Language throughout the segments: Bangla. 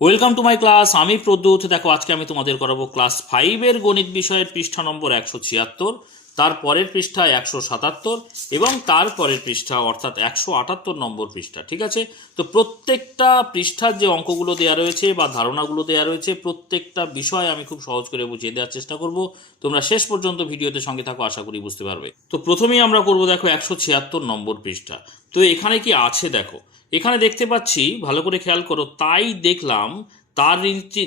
Welcome to my class. আমি প্রদ্যুৎ। দেখো আজকে আমি তোমাদের করাবো ক্লাস 5-এর গণিত বিষয়ের পৃষ্ঠা নম্বর 176, তার পরের পৃষ্ঠা 177 এবং তার পরের পৃষ্ঠা অর্থাৎ 178 নম্বর পৃষ্ঠা। ঠিক আছে, তো প্রত্যেকটা পৃষ্ঠার যে অঙ্কগুলো দেওয়া রয়েছে বা ধারণাগুলো দেওয়া রয়েছে প্রত্যেকটা বিষয় আমি খুব সহজ করে বুঝিয়ে দেওয়ার চেষ্টা করব। তোমরা শেষ পর্যন্ত ভিডিওতে সঙ্গে থাকো, আশা করি বুঝতে পারবে। তো প্রথমেই আমরা করব দেখো 176 নম্বর পৃষ্ঠা। তো এখানে কি আছে দেখো, এখানে দেখতে পাচ্ছি, ভালো করে খেয়াল করো, তাই দেখলাম তার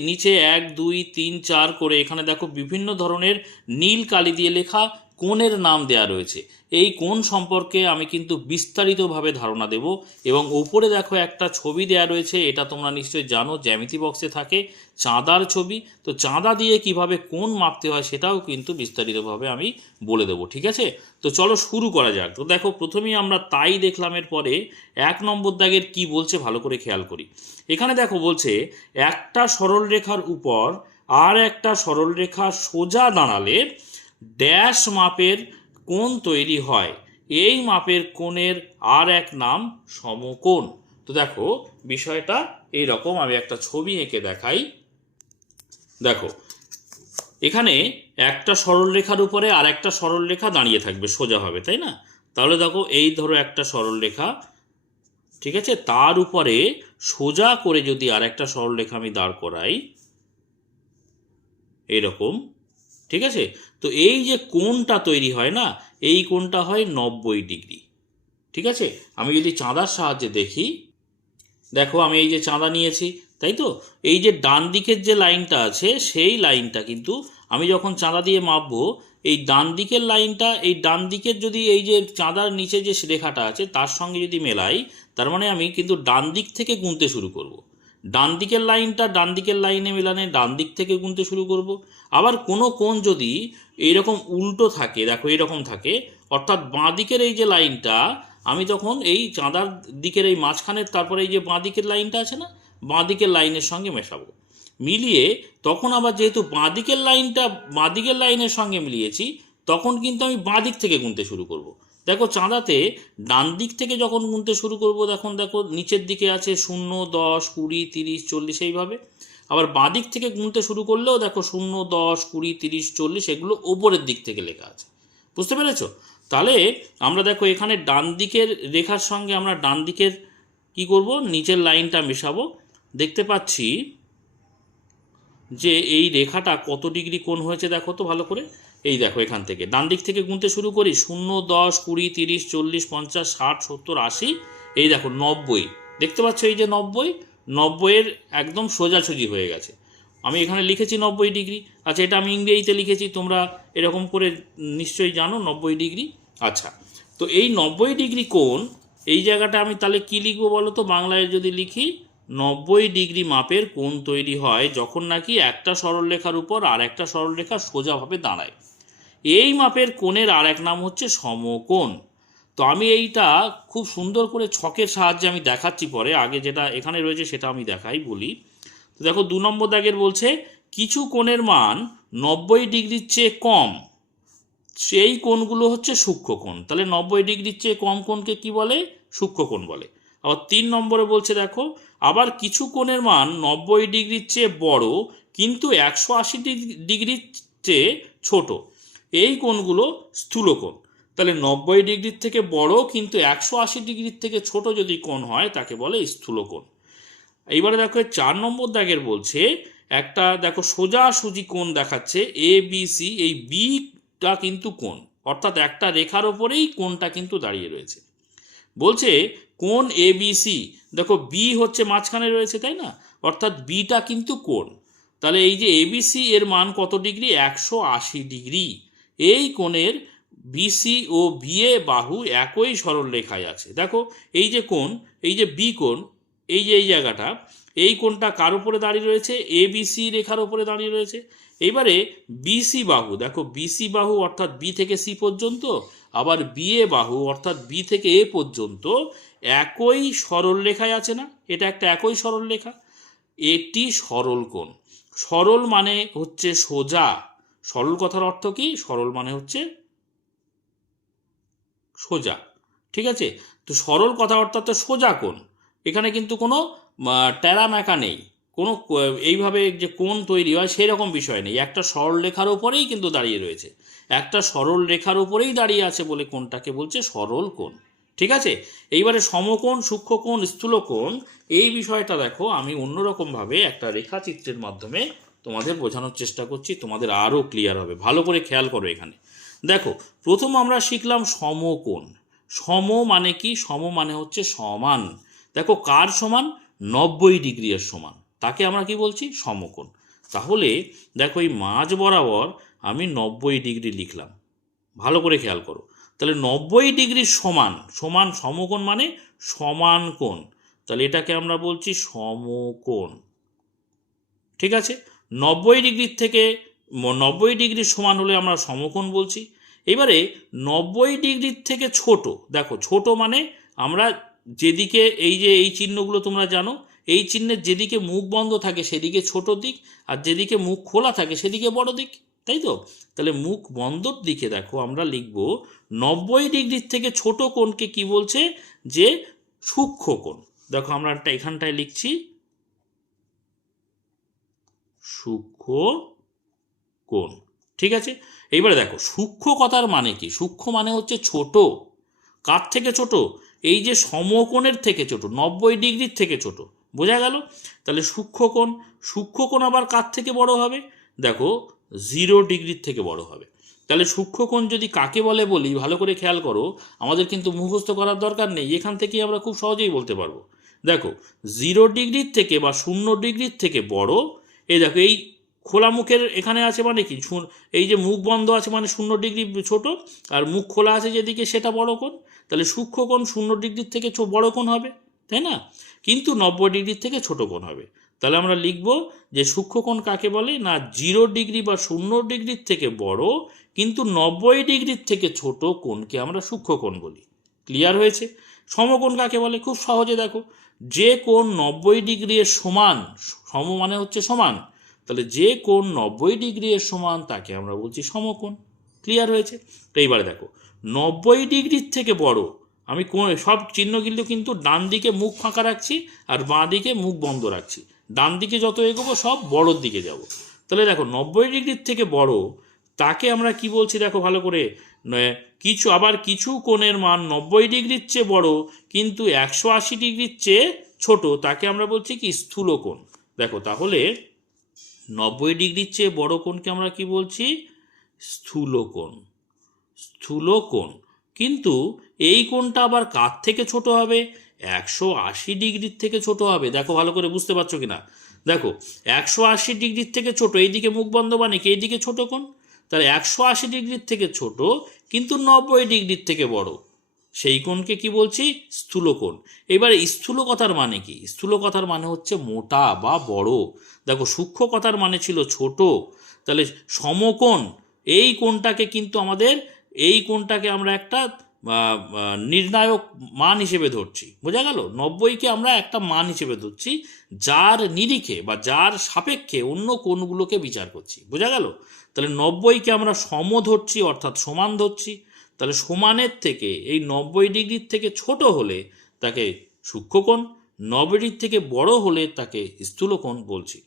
নিচে 1 2 3 4 করে এখানে দেখো বিভিন্ন ধরনের নীল কালি দিয়ে লেখা কোণের নাম দেয়া রয়েছে। এই কোণ সম্পর্কে আমি কিন্তু বিস্তারিতভাবে ধারণা দেব। এবং উপরে দেখো একটা ছবি দেয়া রয়েছে, এটা তোমরা নিশ্চয়ই জানো, জ্যামিতি বক্সে থাকে চাঁদার ছবি। তো চাঁদা দিয়ে কিভাবে কোণ মাপতে হয় সেটাও কিন্তু বিস্তারিতভাবে আমি বলে দেবো। ঠিক আছে, তো চলো শুরু করা যাক। তো দেখো প্রথমেই আমরা তাই দেখলামের পরে 1 নম্বর দাগের কি বলছে ভালো করে খেয়াল করি। এখানে দেখো বলছে একটা সরল রেখার উপর আর একটা সরল রেখা সোজা দাঁড়ালে ড্যাশ মাপের কোণ তৈরি হয়। এই মাপের কোণের আর এক নাম সমকোণ। তো দেখো বিষয়টা এই রকম, আমি একটা ছবি এঁকে দেখাই। দেখো এখানে একটা সরল রেখার উপরে আর একটা সরল রেখা দাঁড়িয়ে থাকবে সোজাভাবে, তাই না? তাহলে দেখো এই ধরো একটা সরল রেখা, ঠিক আছে, তার উপরে সোজা করে যদি আর একটা সরলরেখা আমি দাঁড় করাই এরকম, ঠিক আছে, তো এই যে কোণটা তৈরি হয় না, এই কোণটা হয় 90 ডিগ্রি। ঠিক আছে, আমি যদি চাঁদার সাহায্যে দেখি, দেখো আমি এই যে চাঁদা নিয়েছি, তাই তো, এই যে ডান দিকের যে লাইনটা আছে সেই লাইনটা কিন্তু আমি যখন চাঁদা দিয়ে মাপবো, এই ডান দিকের লাইনটা, এই ডান দিকের যদি এই যে চাঁদার নিচে যে রেখাটা আছে তার সঙ্গে যদি মেলাই, তার মানে আমি কিন্তু ডান দিক থেকে গুনতে শুরু করব। ডান দিকের লাইনটা ডান দিকের লাইনে মেলানে ডান দিক থেকে গুনতে শুরু করব। আবার কোনো কোণ যদি এইরকম উল্টো থাকে, দেখো এইরকম থাকে, অর্থাৎ বাঁ দিকের এই যে লাইনটা আমি তখন এই চাঁদার দিকের এই মাঝখানের, তারপরে এই যে বাঁ দিকের লাইনটা আছে না, বাঁ দিকের লাইনের সঙ্গে মেশাবো। মিলিয়ে তখন আবার যেহেতু বাঁ দিকের লাইনটা বাঁ দিকের লাইনের সঙ্গে মিলিয়েছি, তখন কিন্তু আমি বাঁ দিক থেকে গুনতে শুরু করব। দেখো চাঁদাতে ডান দিক থেকে যখন গুনতে শুরু করব, তখন দেখো নিচের দিকে আছে 0 10 20 30 40 এইভাবে। আবার বাঁ দিক থেকে গুনতে শুরু করলেও দেখো 0 10 20 30 40 এগুলো ওপরের দিক থেকে লেখা আছে। বুঝতে পেরেছো? তাহলে আমরা দেখো এখানে ডান দিকের রেখার সঙ্গে আমরা ডান দিকের কি করব, নিচের লাইনটা মেশাবো। দেখতে পাচ্ছি যে এই রেখাটা কত ডিগ্রি কোণ হয়েছে দেখো তো ভালো করে। এই দেখো এখান থেকে ডান দিক থেকে গুনতে শুরু করি, 0 10 20 30 40 50 60 70 80, এই দেখো 90। দেখতে পাচ্ছ এই যে 90 এর একদম সোজাসুজি হয়ে গেছে। আমি এখানে লিখেছি 90 ডিগ্রি। আচ্ছা, এটা আমি ইংরেজিতে লিখেছি, তোমরা এরকম করে নিশ্চয়ই জানো 90 ডিগ্রি। আচ্ছা, তো এই 90 ডিগ্রি কোণ, এই জায়গাটা আমি তাহলে কি লিখবো বলো তো? বাংলায় যদি লিখি, 90 ডিগ্রি মাপের কোণ তৈরি হয় যখন নাকি একটা সরলরেখার উপর আর একটা সরলরেখা সোজাভাবে দাঁড়ায়। এই মাপের কোণের আর এক নাম হচ্ছে সমকোণ। তো আমি এইটা খুব সুন্দর করে ছকের সাহায্যে আমি দেখাচ্ছি পরে, আগে যেটা এখানে রয়েছে সেটা আমি দেখাই বলি। তো দেখো 2 নম্বর দাগের বলছে কিছু কোণের মান 90 ডিগ্রির চেয়ে কম, সেই কোণগুলো হচ্ছে সূক্ষ্মকোণ। তাহলে 90 ডিগ্রির চেয়ে কম কোণকে কি বলে? সূক্ষ্মকোণ বলে। আবার 3 নম্বরে বলছে দেখো, আবার কিছু কোণের মান 90 ডিগ্রির চেয়ে বড় কিন্তু 180 ডিগ্রির চেয়ে ছোট, এই কোণগুলো স্থূলকোণ। তাহলে 90 ডিগ্রির থেকে বড় কিন্তু 180 ডিগ্রির থেকে ছোট যদি কোণ হয় তাকে বলে স্থূলকোণ। এইবারে দেখো 4 নম্বর দাগের বলছে একটা দেখো সোজাসুজি কোণ দেখাচ্ছে এ বি সি, এই বিটা কিন্তু কোণ, অর্থাৎ একটা রেখার ওপরেই কোণটা কিন্তু দাঁড়িয়ে রয়েছে। বলছে কোণ এ বি সি, দেখো বি হচ্ছে মাঝখানে রয়েছে, তাই না, অর্থাৎ বিটা কিন্তু কোণ। তাহলে এই যে এবিসি এর মান কত ডিগ্রি? 180 ডিগ্রি। এই কোণের বিসি ও বিএ বাহু একই সরল রেখায় আছে। দেখো এই যে কোণ, এই যে বি কোণ, এই যে এই জায়গাটা, এই কোণটা কার উপরে দাঁড়িয়ে রয়েছে? এবিসি রেখার উপরে দাঁড়িয়ে রয়েছে। এবারে বিসি বাহু, দেখো বিসি বাহু অর্থাৎ বি থেকে সি পর্যন্ত, আবার বিএ বাহু অর্থাৎ বি থেকে এ পর্যন্ত একই সরল রেখায় আছে না? এটা একটা একই সরল রেখা, এটি সরল কোণ। সরল মানে হচ্ছে সোজা। সরল কথার অর্থ কি? সরল মানে হচ্ছে সোজা। ঠিক আছে, তো সরল কথা অর্থাৎ সোজা কোণ। এখানে কিন্তু কোনো টেরা ম্যাকা নেই, কোনো এইভাবে যে কোণ তৈরি হয় সেরকম বিষয় নেই, একটা সরল রেখার ওপরেই কিন্তু দাঁড়িয়ে রয়েছে, একটা সরল রেখার ওপরেই দাঁড়িয়ে আছে বলে কোণটাকে বলছে সরল কোণ। ঠিক আছে, এইবারে সমকোণ, সূক্ষ্মকোণ, স্থূলকোণ এই বিষয়টা দেখো আমি অন্যরকমভাবে একটা রেখাচিত্রের মাধ্যমে তোমাদের বোঝানোর চেষ্টা করছি, তোমাদের আরও ক্লিয়ার হবে। ভালো করে খেয়াল করো এখানে দেখো, প্রথম আমরা শিখলাম সমকোণ। সম মানে কি? সম মানে হচ্ছে সমান। দেখো কার সমান? 90 ডিগ্রি এর সমান, তাকে আমরা কি বলছি? সমকোণ। তাহলে দেখো এই মাঝ বরাবর আমি 90 ডিগ্রি লিখলাম, ভালো করে খেয়াল করো। তাহলে 90 ডিগ্রি সমান, সমান সমকোণ মানে সমান কোণ, তাহলে এটাকে আমরা বলছি সমকোণ। ঠিক আছে, 90 ডিগ্রির থেকে 90 ডিগ্রির সমান হলে আমরা সমকোণ বলছি। এবারে 90 ডিগ্রির থেকে ছোট, দেখো ছোট মানে আমরা যেদিকে, এই যে এই চিহ্নগুলো তোমরা জানো, এই চিহ্নের যেদিকে মুখ বন্ধ থাকে সেদিকে ছোট দিক, আর যেদিকে মুখ খোলা থাকে সেদিকে বড় দিক, তাই তো? তাহলে মুখ বন্ধর দিকে দেখো আমরা লিখব 90 ডিগ্রির থেকে ছোট কোণকে কি বলছে? যে সূক্ষ্ম কোণ। দেখো আমরা একটা এখানটায় লিখছি সূক্ষ্ম কোণ। ঠিক আছে, এইবারে দেখো সূক্ষ্ম কথার মানে কি? সূক্ষ্ম মানে হচ্ছে ছোট। কার থেকে ছোট? এই যে সমকোণের থেকে ছোট, 90 ডিগ্রির থেকে ছোট। বোঝা গেল? তাহলে সূক্ষ্মকোণ, সূক্ষ্মকোণ আবার কার থেকে বড় হবে? দেখো 0 ডিগ্রির থেকে বড় হবে। তাহলে সূক্ষ্মকোণ যদি কাকে বলে বলি, ভালো করে খেয়াল করো, আমাদের কিন্তু মুখস্থ করার দরকার নেই, এখান থেকেই আমরা খুব সহজেই বলতে পারবো। দেখো 0 ডিগ্রির থেকে বা 0 ডিগ্রির থেকে বড়, এই দেখো এই খোলা মুখের এখানে আছে মানে কি? এই যে মুখ বন্ধ আছে মানে 0 ডিগ্রি ছোট, আর মুখ খোলা আছে যেদিকে সেটা বড় কোণ। তাহলে সূক্ষ্মকোণ 0 ডিগ্রির থেকে বড় কোণ হবে, তাই না? কিন্তু 90 ডিগ্রির থেকে ছোট কোণ হবে। তাহলে আমরা লিখব যে সূক্ষ্মকোণ কাকে বলে? না 0 ডিগ্রি বা 0 ডিগ্রির থেকে বড় কিন্তু 90 ডিগ্রির থেকে ছোট কোণকে আমরা সূক্ষ্মকোণ বলি। ক্লিয়ার হয়েছে? সমকোণ কাকে বলে? খুব সহজে দেখো, যে কোণ 90 ডিগ্রি এর সমান, সম মানে হচ্ছে সমান, তাহলে যে কোণ 90 ডিগ্রি এর সমান তাকে আমরা বলছি সমকোণ। ক্লিয়ার হয়েছে? এইবারে দেখো 90 ডিগ্রির থেকে বড়, আমি সব চিহ্নগুলো কিন্তু ডান দিকে মুখ ফাঁকা রাখছি আর বাঁ দিকে মুখ বন্ধ রাখছি। ডান দিকে যত এগোবো সব বড়োর দিকে যাব। তাহলে দেখো 90 ডিগ্রির থেকে বড় তাকে আমরা কি বলছি? দেখো ভালো করে, কিছু কোণের মান 90 ডিগ্রির চেয়ে বড় কিন্তু 180 ডিগ্রির চেয়ে ছোট, তাকে আমরা বলছি কি? স্থূলকোণ। দেখো তাহলে 90 ডিগ্রির চেয়ে বড় কোণকে আমরা কি বলছি? স্থূলকোণ। স্থূলকোণ। কিন্তু এই কোণটা আবার কার থেকে ছোট হবে? 180 ডিগ্রির থেকে ছোট হবে। দেখো ভালো করে বুঝতে পারছো কিনা? দেখো 180 ডিগ্রির থেকে ছোট, এইদিকে মুখ বন্ধ মানে কি? এইদিকে ছোট কোণ। তাহলে 180 ডিগ্রির থেকে ছোট কিন্তু 90 ডিগ্রির থেকে বড়, সেই কোণকে কি বলছি? স্থূলকোণ। এবার স্থূল কথার মানে কি? স্থূল কথার মানে হচ্ছে মোটা বা বড়। দেখো সূক্ষ্ম কথার মানে ছিল ছোট, তাহলে সমকোণ এই কোণটাকে কিন্তু আমাদের, এই কোণটাকে আমরা একটা নির্ণায়ক মান হিসেবে ধরছি। বোঝা গেল? 90কে আমরা একটা মান হিসেবে ধরছি, যার নিরিখে বা যার সাপেক্ষে অন্য কোণগুলোকে বিচার করছি। বোঝা গেল? তাহলে 90কে আমরা সম ধরছি, অর্থাৎ সমান ধরছি। তাহলে সমানের থেকে এই 90 ডিগ্রির থেকে ছোট হলে তাকে সূক্ষ্মকোণ, 90 ডিগ্রির থেকে বড় হলে তাকে স্থূলকোণ বলছি।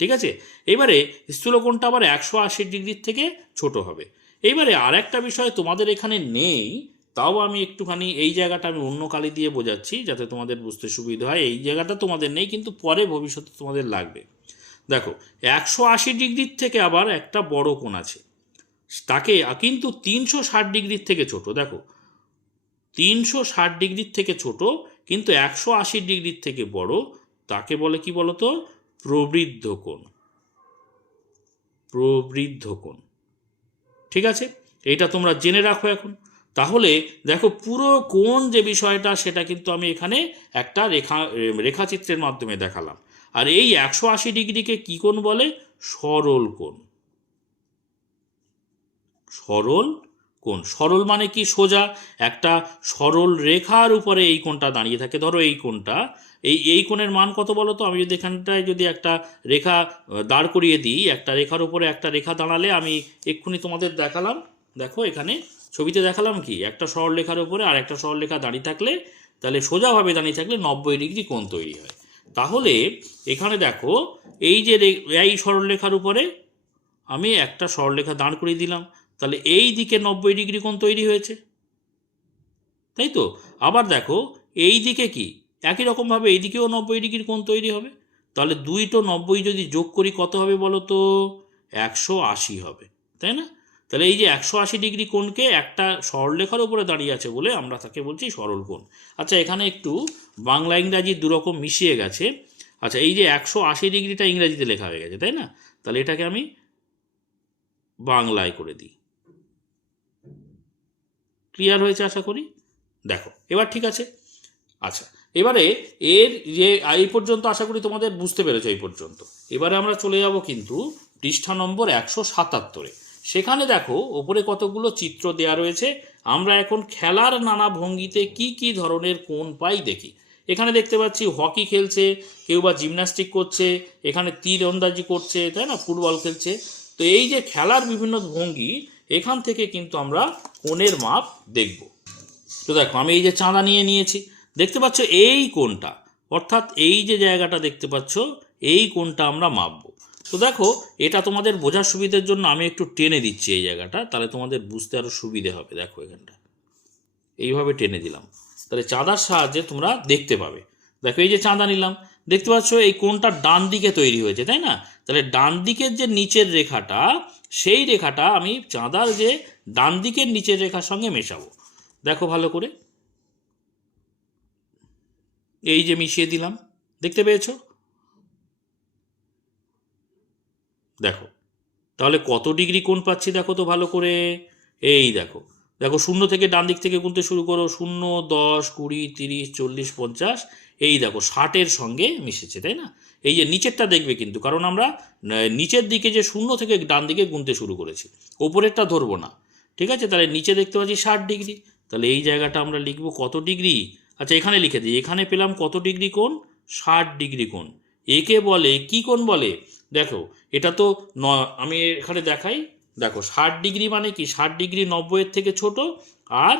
ঠিক আছে, এবারে স্থূলকোণটা আবার 180 ডিগ্রির থেকে ছোট হবে। এইবারে আর একটা বিষয় তোমাদের এখানে নেই, তাও আমি একটুখানি এই জায়গাটা আমি অন্য কালি দিয়ে বোঝাচ্ছি যাতে তোমাদের বুঝতে সুবিধা হয়। এই জায়গাটা তোমাদের নেই কিন্তু পরে ভবিষ্যতে তোমাদের লাগবে। দেখো 180 ডিগ্রির থেকে আবার একটা বড় কোণ আছে, তাকে কিন্তু 360 ডিগ্রির থেকে ছোট। দেখো 360 ডিগ্রির থেকে ছোট কিন্তু 180 ডিগ্রির থেকে বড়, তাকে বলে কি বলতো? প্রবৃদ্ধ কোণ। প্রবৃদ্ধ কোণ। ঠিক আছে, এটা তোমরা জেনে রাখো এখন। তাহলে দেখো পুরো কোণ যে বিষয়টা সেটা কিন্তু আমি এখানে একটা রেখাচিত্রের মাধ্যমে দেখালাম। আর এই 180 ডিগ্রিকে কি কোণ বলে? সরল কোণ। সরল কোণ। সরল মানে কি? সোজা একটা সরল রেখার উপরে এই কোণটা দাঁড়িয়ে থাকে। ধরো এই কোণটা, এই কোণের মান কত বলো তো? আমি যদি এখানটায় যদি একটা রেখা দাঁড় করিয়ে দিই, একটা রেখার উপরে একটা রেখা দাঁড়ালে, আমি এক্ষুনি তোমাদের দেখালাম, দেখো এখানে ছবিতে দেখালাম কি? একটা সরল রেখার উপরে আর একটা সরল রেখা দাঁড়িয়ে থাকলে, তাহলে সোজাভাবে দাঁড়িয়ে থাকলে 90 ডিগ্রি কোণ তৈরি হয়। তাহলে এখানে দেখো এই যে এই সরলরেখার উপরে আমি একটা সরলরেখা দাঁড় করিয়ে দিলাম, তাহলে এই দিকে 90 ডিগ্রি কোণ তৈরি হয়েছে, তাই তো। আবার দেখো এই দিকে কি একই রকমভাবে এই দিকেও 90 ডিগ্রি কোণ তৈরি হবে, তাহলে 2 টো 90 যদি যোগ করি কত হবে বলো তো, 180 হবে, তাই না। তাহলে এই যে 180 ডিগ্রি কোণকে একটা সরলরেখার উপরে দাঁড়িয়ে আছে বলে আমরা তাকে বলছি সরল কোণ। আচ্ছা এখানে একটু বাংলা ইংরাজি দুরকম মিশিয়ে গেছে। আচ্ছা এই যে 180 ডিগ্রিটা ইংরাজিতে লেখা হয়ে গেছে, তাই না, তাহলে এটাকে আমি বাংলায় করে দিই। ক্লিয়ার হয়েছে আশা করি। দেখো এবার ঠিক আছে। আচ্ছা এবারে এর যে এই পর্যন্ত আশা করি তোমাদের বুঝতে পেরেছো এই পর্যন্ত। এবারে আমরা চলে যাব কিন্তু পৃষ্ঠা নম্বর 177-এ। সেখানে দেখো ওপরে কতগুলো চিত্র দেয়া রয়েছে। আমরা এখন খেলার নানা ভঙ্গিতে কি কি ধরনের কোণ পাই দেখি। এখানে দেখতে পাচ্ছি হকি খেলছে, কেউ বা জিমন্যাস্টিক করছে, এখানে তীরন্দাজি করছে, তাই না, ফুটবল খেলছে। তো এই যে খেলার বিভিন্ন ভঙ্গি, এখান থেকে কিন্তু আমরা কোণের মাপ দেখব। তো দেখো আমি এই যে চাঁদা নিয়ে নিয়েছি, দেখতে পাচ্ছ এই কোণটা, অর্থাৎ এই যে জায়গাটা দেখতে পাচ্ছ এই কোণটা আমরা মাপবো। তো দেখো এটা তোমাদের বোঝার সুবিধার জন্য আমি একটু টেনে দিচ্ছি এই জায়গাটা, তাহলে তোমাদের বুঝতে আরো সুবিধে হবে। দেখো এখানটা এইভাবে টেনে দিলাম, তাহলে চাঁদার সাহায্যে তোমরা দেখতে পাবে। দেখো এই যে চাঁদা নিলাম, দেখতে পাচ্ছ এই কোণটা ডান দিকে তৈরি হয়েছে, তাই না। তাহলে ডান দিকের যে নিচের রেখাটা, সেই রেখাটা আমি চাঁদার যে ডান দিকের নিচের রেখার সঙ্গে মেশাবো। দেখো ভালো করে, এই যে মিশিয়ে দিলাম, দেখতে পেয়েছো। দেখো তাহলে কত ডিগ্রি কোণ পাচ্ছি দেখো তো ভালো করে। এই দেখো, দেখো 0 থেকে ডান দিক থেকে গুনতে শুরু করো, 0, 10, 20, 30, 40, 50, এই দেখো 60-এর সঙ্গে মিশেছে, তাই না। এই যে নিচেরটা দেখবে কিন্তু, কারণ আমরা নিচের দিকে যে 0 থেকে ডান দিকে গুনতে শুরু করেছি, ওপরেরটা ধরবো না, ঠিক আছে। তাহলে নিচে দেখতে পাচ্ছি 60 ডিগ্রি, তাহলে এই জায়গাটা আমরা লিখবো কত ডিগ্রি। আচ্ছা এখানে লিখে দিই, এখানে পেলাম কত ডিগ্রি কোণ, 60 ডিগ্রি কোণ। একে বলে কি কোণ বলে, দেখো এটা তো আমি এখানে দেখাই। দেখো 60 ডিগ্রি মানে কি, 60 ডিগ্রি 90-এর থেকে ছোট আর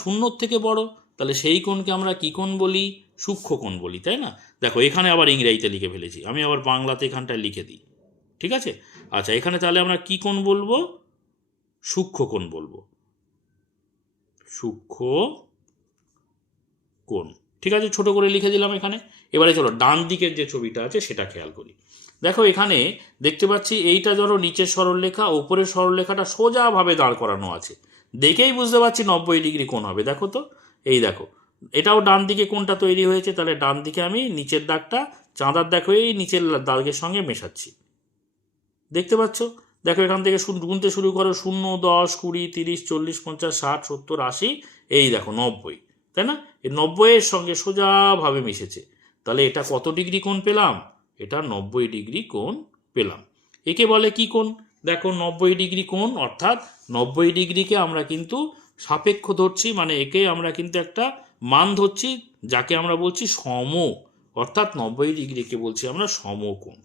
0-র থেকে বড়, তাহলে সেই কোণকে আমরা কি কোণ বলি, সূক্ষ্ম কোণ বলি, তাই না। দেখো এখানে আবার ইংরেজিতে লিখে ফেলেছি, আমি আবার বাংলাতে এখানটায় লিখে দিই, ঠিক আছে। আচ্ছা এখানে তাহলে আমরা কি কোণ বলবো, সূক্ষ্ম কোণ বলবো, সূক্ষ্ম কোণ, ঠিক আছে, ছোট করে লিখে দিলাম এখানে। এবারে চলো ডান দিকের যে ছবিটা আছে সেটা খেয়াল করি। দেখো এখানে দেখতে পাচ্ছি এইটা ধরো নিচের সরলরেখা, ওপরের সরলরেখাটা সোজাভাবে দাঁড় করানো আছে, দেখেই বুঝতে পারছি 90 ডিগ্রি কোণ হবে। দেখো তো এই দেখো, এটাও ডান দিকে কোণটা তৈরি হয়েছে, তাহলে ডান দিকে আমি নিচের দাগটা চাঁদার দেখো এই নিচের দাগের সঙ্গে মেশাচ্ছি, দেখতে পাচ্ছ। দেখো এখান থেকে গুনতে শুরু করো, 0, 10, 20, 30, 40, 50, 60, 70, 80, এই দেখো 90, তাই না। এই 90-এর সঙ্গে সোজাভাবে মিশেছে, তাহলে এটা কত ডিগ্রি কোণ পেলাম, এটা 90 ডিগ্রি কোণ পেলাম। একে বলে কি কোণ, দেখো 90 ডিগ্রি কোণ, অর্থাৎ 90 ডিগ্রিকে আমরা কিন্তু সাপেক্ষ ধরছি, মানে একে আমরা কিন্তু একটা মান ধরছি, যাকে আমরা বলছি সম, অর্থাৎ 90 ডিগ্রিকে বলছি আমরা সমকোণ,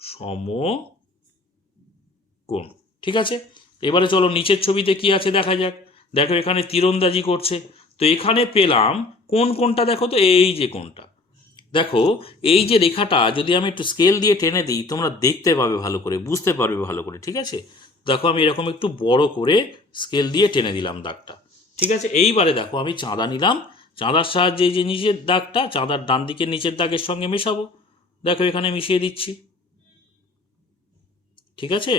সমকোণ, ঠিক আছে। এবারে চলো নিচের ছবিতে কি আছে দেখা যাক। দেখো এখানে তীরন্দাজি করছে, তো এখানে পেলাম কোন কোণটা, দেখো তো এই যে কোণটা। দেখো এই যে রেখাটা যদি আমি একটু স্কেল দিয়ে টেনে দিই, তোমরা দেখতে পাবে ভালো করে, বুঝতে পারবে ভালো করে, ঠিক আছে। দেখো আমি এরকম একটু বড় করে স্কেল দিয়ে টেনে দিলাম দাগটা, ঠিক আছে। এইবারে দেখো আমি চাঁদা নিলাম, চাঁদার সাহায্যে এই যে নিচের দাগটা চাঁদার ডান দিকের নিচের দাগের সঙ্গে মেশাবো। দেখো এখানে মিশিয়ে দিচ্ছি, ঠিক আছে।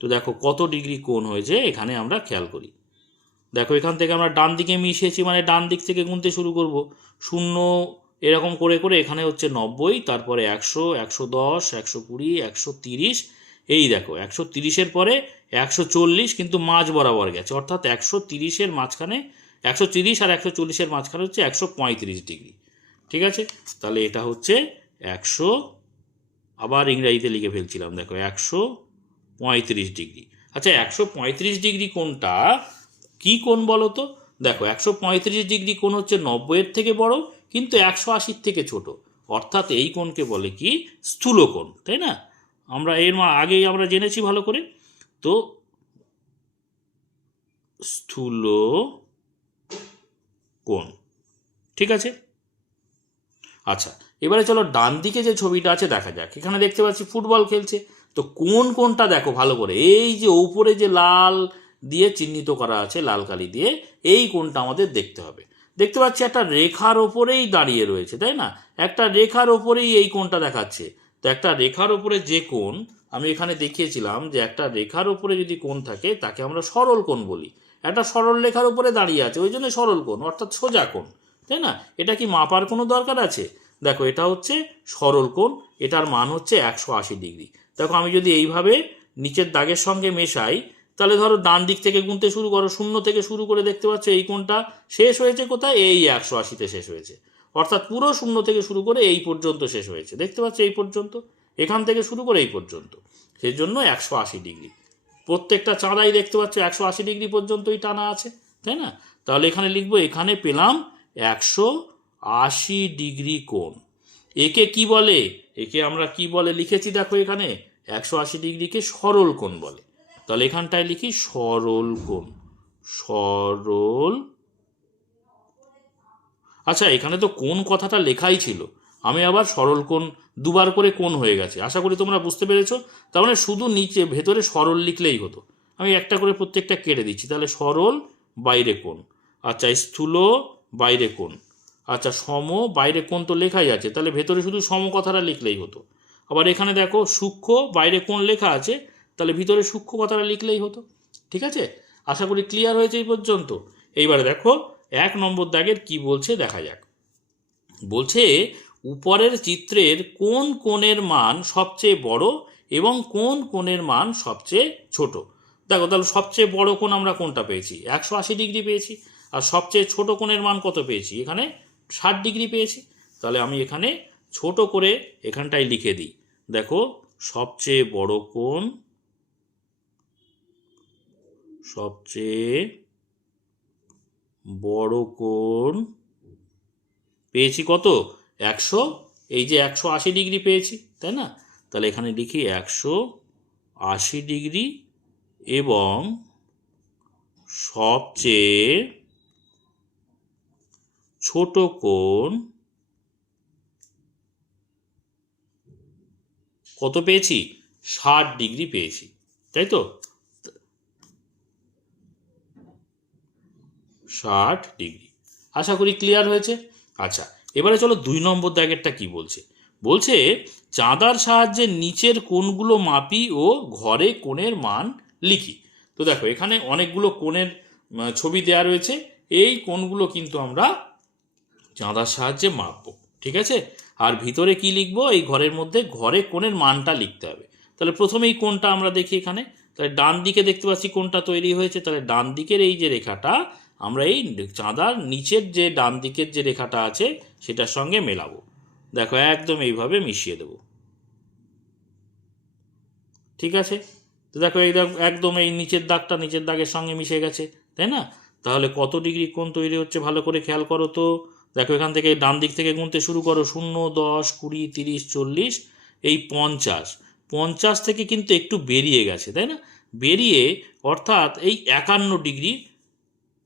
তো দেখো কত ডিগ্রি কোণ হয়েছে এখানে আমরা খেয়াল করি। দেখো এখান থেকে আমরা ডান দিকে মিশিয়েছি, মানে ডান দিক থেকে গুনতে শুরু করব, 0 এরকম করে করে এখানে হচ্ছে 90, তারপরে 100, 110, 120, 130, এই দেখো 130-এর পরে 140, কিন্তু মাঝ বরাবর গেছে, অর্থাৎ 130-এর মাঝখানে, 130 আর 140-এর মাঝখানে হচ্ছে 135 ডিগ্রি, ঠিক আছে। তাহলে এটা হচ্ছে 100, আবার ইংরেজিতে লিখে ফেলছিলাম, দেখো 135 ডিগ্রি। আচ্ছা 135 ডিগ্রি কোণটা কি কোণ বলো তো। দেখো 135 ডিগ্রি কোণ হচ্ছে 90-এর থেকে বড়, কিন্তু 180-র থেকে ছোট, অর্থাৎ এই কোণকে বলে কি স্থূল কোণ, তাই না। আমরা এর আগেই আমরা জেনেছি ভালো করে। তো স্থূল কোণ, ঠিক আছে। আচ্ছা, এবারে চলো ডান দিকে যে ছবিটা আছে দেখা যাক। এখানে দেখতে পাচ্ছি ফুটবল খেলছে। তো কোনটা দেখো ভালো করে, এই যে উপরে যে লাল দিয়ে চিহ্নিত করা আছে লাল কালি দিয়ে, এই কোনটা আমাদের দেখতে হবে। দেখতে পাচ্ছি একটা রেখার ওপরেই দাঁড়িয়ে রয়েছে, তাই না? একটা রেখার ওপরেই এই কোনটা দেখাচ্ছে। তো একটা রেখার ওপরে যে কোণ, আমি এখানে দেখিয়েছিলাম যে একটা রেখার ওপরে যদি কোণ থাকে তাকে আমরা সরল কোণ বলি। একটা সরল রেখার উপরে দাঁড়িয়ে আছে, ওই জন্য সরল কোণ, অর্থাৎ সোজা কোণ, তাই না? এটা কি মাপার কোনো দরকার আছে? দেখো এটা হচ্ছে সরল কোণ, এটার মান হচ্ছে 180 ডিগ্রি। দেখো আমি যদি এইভাবে নিচের দাগের সঙ্গে মেশাই, তাহলে ধরো ডান দিক থেকে গুনতে শুরু করো, 0 থেকে শুরু করে দেখতে পাচ্ছ এই কোণটা শেষ হয়েছে কোথায়? এই 180-তে শেষ হয়েছে। অর্থাৎ পুরো 0 থেকে শুরু করে এই পর্যন্ত শেষ হয়েছে, দেখতে পাচ্ছ এই পর্যন্ত, এখান থেকে শুরু করে এই পর্যন্ত, সেই জন্য 180 ডিগ্রি। প্রত্যেকটা চাঁদাই দেখতে পাচ্ছ 180 ডিগ্রি পর্যন্তই টানা আছে, তাই না? তাহলে এখানে লিখবো, এখানে পেলাম 180 ডিগ্রি কোণ। একে কি বলে? একে আমরা কি বলে লিখেছি দেখো, এখানে 180 ডিগ্রিকে সরল কোণ বলে। তাহলে এখানটায় লিখি সরল কোণ, সরল। আচ্ছা, এখানে তো কোণ কথাটা লেখাই ছিল, আমি আবার সরল কোণ দুবার করে কোণ হয়ে গেছে। আশা করি তোমরা বুঝতে পেরেছো। তার মানে শুধু নিচে ভেতরে সরল লিখলেই হতো। আমি একটা করে প্রত্যেকটা কেটে দিচ্ছি। তাহলে সরল বাইরে কোণ, আচ্ছা স্থূল বাইরে কোণ, আচ্ছা সম বাইরে কোণ তো লেখাই আছে, তাহলে ভেতরে শুধু সম কথাটা লিখলেই হতো। আবার এখানে দেখো সূক্ষ্ম বাইরে কোণ লেখা আছে, তাহলে ভিতরে সূক্ষ্ম কথাটা লিখলেই হতো। ঠিক আছে, আশা করি ক্লিয়ার হয়েছে এই পর্যন্ত। এইবারে দেখো 1 নম্বর দাগের কি বলছে দেখা যাক। বলছে উপরের চিত্রের কোন কোণের মান সবচেয়ে বড় এবং কোন কোণের মান সবচেয়ে ছোট। দেখো তাহলে সবচেয়ে বড় কোণ আমরা কোনটা পেয়েছি? 180 ডিগ্রি পেয়েছি। আর সবচেয়ে ছোট কোণের মান কত পেয়েছি? এখানে 60 ডিগ্রি পেয়েছি। তাহলে আমি এখানে ছোট করে এখানটায় লিখে দিই। দেখো সবচেয়ে বড় কোণ, সবচেয়ে বড় কোণ পেয়েছি কত? 100, এই যে 180 ডিগ্রি পেয়েছি, তাই না? তাহলে এখানে লিখি 180 ডিগ্রি এবং সবচেয়ে ছোট কোণ কত পেয়েছি? 60 ডিগ্রি পেয়েছি, তাই তো? 60 ডিগ্রি। আশা করি ক্লিয়ার হয়েছে। আচ্ছা, এবারে চলো 2 নম্বর দাগেরটা কি বলছে। বলছে চাঁদার সাহায্যে নিচের কোণগুলো মাপি ও ঘরে কোণের মান লিখি। তো দেখো এখানে অনেকগুলো কোণের ছবি দেওয়া রয়েছে। এই কোণগুলো কিন্তু আমরা চাঁদার সাহায্যে মাপবো, ঠিক আছে? আর ভিতরে কি লিখবো? এই ঘরের মধ্যে ঘরে কোণের মানটা লিখতে হবে। তাহলে প্রথমেই কোণটা আমরা দেখি এখানে। তাহলে ডান দিকে দেখতে পাচ্ছি কোণটা তৈরি হয়েছে। তাহলে ডান দিকের এই যে রেখাটা আমরা এই চাঁদার নিচের যে ডান দিকের যে রেখাটা আছে সেটার সঙ্গে মেলাবো। দেখো একদম এইভাবে মিশিয়ে দেব, ঠিক আছে? তো দেখো এই একদম এই নিচের দাগটা নিচের দাগের সঙ্গে মিশে গেছে, তাই না? তাহলে কত ডিগ্রি কোণ তৈরি হচ্ছে ভালো করে খেয়াল করো তো। দেখো এখান থেকে ডান দিক থেকে গুনতে শুরু করো, 0, 10, 20, 30, 40, এই 50। 50 থেকে কিন্তু একটু বেরিয়ে গেছে, তাই না? বেরিয়ে অর্থাৎ এই 51 ডিগ্রি,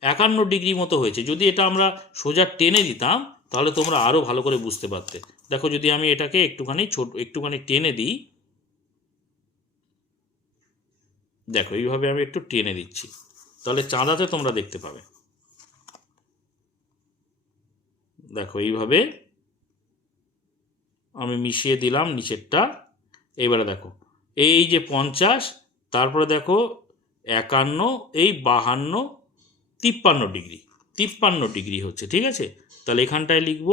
51 ডিগ্রি মতো হয়েছে। যদি এটা আমরা সোজা টেনে দিতাম তাহলে তোমরা আরও ভালো করে বুঝতে পারতে। দেখো যদি আমি এটাকে একটুখানি টেনে দিই, দেখো এইভাবে আমি একটু টেনে দিচ্ছি, তাহলে চাঁদাতে তোমরা দেখতে পাবে। দেখো এইভাবে আমি মিশিয়ে দিলাম নিচেরটা। এইবারে দেখো এই যে 50, তারপরে দেখো 51, এই 52, 53 ডিগ্রি, 53 ডিগ্রি হচ্ছে, ঠিক আছে? তাহলে এখানটায় লিখব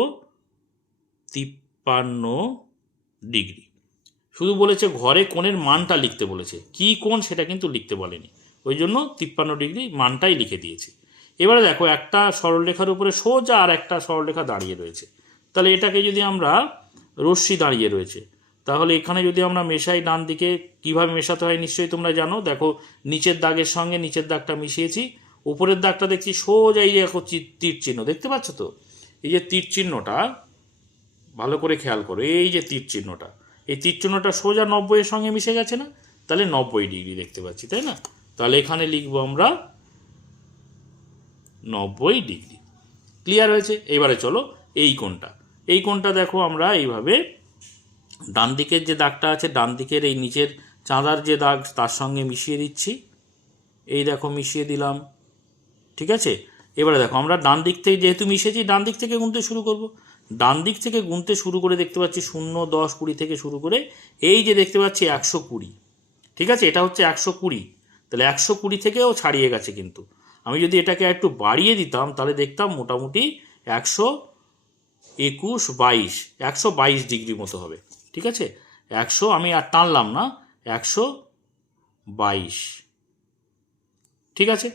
53 ডিগ্রি। শুধু বলেছে ঘরে কোণের মানটা লিখতে বলেছে, কি কোণ সেটা কিন্তু লিখতে বলেনি, ওই জন্য 53 ডিগ্রি মানটাই লিখে দিয়েছে। এবারে দেখো একটা সরলরেখার উপরে সোজা আর একটা সরলরেখা দাঁড়িয়ে রয়েছে। তাহলে এটাকে যদি আমরা রশ্মি দাঁড়িয়ে রয়েছে, তাহলে এখানে যদি আমরা মেশাই ডান দিকে, কিভাবে মেশাতে হয় নিশ্চয়ই তোমরা জানো। দেখো নিচের দাগের সঙ্গে নিচের দাগটা মিশিয়েছি, উপরের দাগটা দেখছি সোজা এই দেখো তীর চিহ্ন দেখতে পাচ্ছ তো? এই যে তীর চিহ্নটা ভালো করে খেয়াল করো, এই যে তীর চিহ্নটা, এই তীর চিহ্নটা সোজা 90-এর সঙ্গে মিশে গেছে না? তাহলে 90 ডিগ্রি দেখতে পাচ্ছি, তাই না? তাহলে এখানে লিখবো আমরা 90 ডিগ্রি। ক্লিয়ার হয়েছে? এবারে চলো এই কোণটা, এই কোণটা দেখো আমরা এইভাবে ডান দিকের যে দাগটা আছে, ডান দিকের এই নিচের চাঁদার যে দাগ তার সঙ্গে মিশিয়ে দিচ্ছি। এই দেখো মিশিয়ে দিলাম, ঠিক আছে। এবারে দেখো আমরা ডান দিক থেকে যেহেতু মিশেছি, ডান দিক থেকে গুনতে শুরু করব। ডান দিক থেকে গুনতে শুরু করে দেখতে পাচ্ছি 0, 10, 20 থেকে শুরু করে এই যে দেখতে পাচ্ছি 120, ঠিক আছে। এটা হচ্ছে 120, তাহলে 120 থেকেও ছাড়িয়ে গেছে। কিন্তু আমি যদি এটাকে একটু বাড়িয়ে দিতাম তাহলে দেখতাম মোটামুটি 121, 22, 122 ডিগ্রি মতো হবে, ঠিক আছে। 100 আমি আর টানলাম না, 122, ঠিক আছে,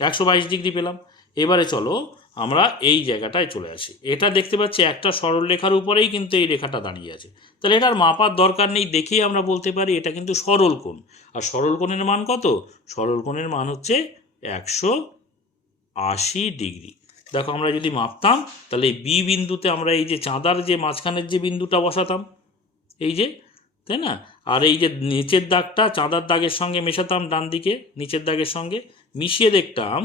122 ডিগ্রি পেলাম। এবারে চলো আমরা এই জায়গাটায় চলে আসি। এটা দেখতে পাচ্ছি একটা সরল রেখার উপরেই কিন্তু এই রেখাটা দাঁড়িয়ে আছে, তাহলে এটার মাপার দরকার নেই, দেখেই আমরা বলতে পারি এটা কিন্তু সরল কোণ। আর সরল কোণের মান কত? সরল কোণের মান হচ্ছে 180 ডিগ্রি। দেখো আমরা যদি মাপতাম তাহলে এই বি বিন্দুতে আমরা এই যে চাঁদার যে মাঝখানের যে বিন্দুটা বসাতাম, এই যে, তাই না। আর এই যে নিচের দাগটা চাঁদার দাগের সঙ্গে মেশাতাম, ডান দিকে নিচের দাগের সঙ্গে মিশিয়ে দেখতাম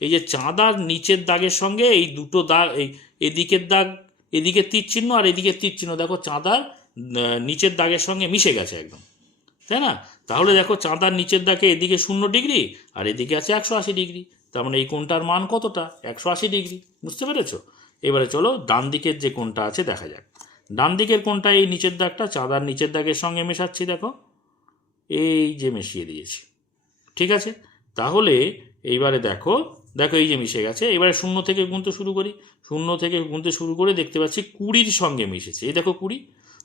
এই যে চাঁদার নিচের দাগের সঙ্গে এই দুটো দাগ, এই এদিকের দাগ, এদিকে তীর চিহ্ন আর এদিকে তীর চিহ্ন, দেখো চাঁদার নিচের দাগের সঙ্গে মিশে গেছে একদম, তাই না। তাহলে দেখো চাঁদার নিচের দাগে এদিকে 0 ডিগ্রি আর এদিকে আছে 180 ডিগ্রি, তার মানে এই কোণটার মান কতটা? 180 ডিগ্রি। বুঝতে পেরেছো? এবারে চলো ডান দিকের যে কোণটা আছে দেখা যাক। ডান দিকের কোণটা এই নিচের দাগটা চাঁদার নিচের দাগের সঙ্গে মেশাচ্ছি, দেখো এই যে মিশিয়ে দিয়েছি, ঠিক আছে। তাহলে এইবারে দেখো দেখো এই যে মিশে গেছে। এবারে 0 থেকে গুনতে শুরু করি। 0 থেকে গুনতে শুরু করে দেখতে পাচ্ছি 20-র সঙ্গে মিশেছে, এই দেখো 20।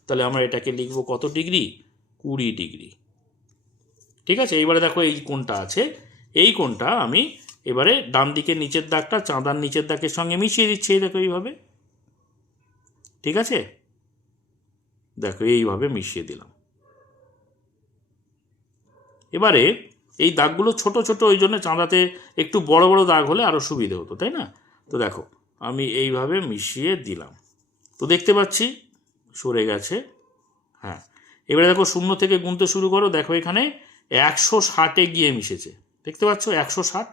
তাহলে আমরা এটাকে লিখবো কত ডিগ্রি? 20 ডিগ্রি, ঠিক আছে। এইবারে দেখো এই কোণটা আছে, এই কোণটা আমি এবারে ডান দিকের নিচের দাগটা চাঁদার নিচের দাগের সঙ্গে মিশিয়ে দিচ্ছি, এই দেখো এইভাবে, ঠিক আছে। দেখো এইভাবে মিশিয়ে দিলাম। এবারে এই দাগগুলো ছোট ছোট, ওই জন্য চাঁদাতে একটু বড় বড় দাগ হলে আরও সুবিধে হতো, তাই না। তো দেখো আমি এইভাবে মিশিয়ে দিলাম, তো দেখতে পাচ্ছি সরে গেছে। হ্যাঁ, এবারে দেখো 0 থেকে গুনতে শুরু করো, দেখো এখানে 160-এ গিয়ে মিশেছে, দেখতে পাচ্ছ 160,